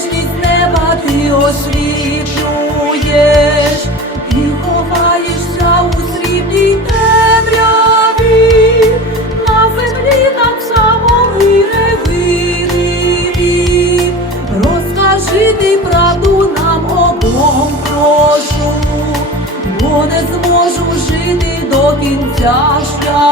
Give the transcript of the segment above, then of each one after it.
безпечність неба ти освітлюєш і ховаєшся у срібній темряві, на землі так само гине виріві. Розкажи ти правду нам обом прошу, бо не зможу жити до кінця шляху,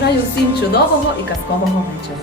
Бажаю всім чудового і казкового вечора.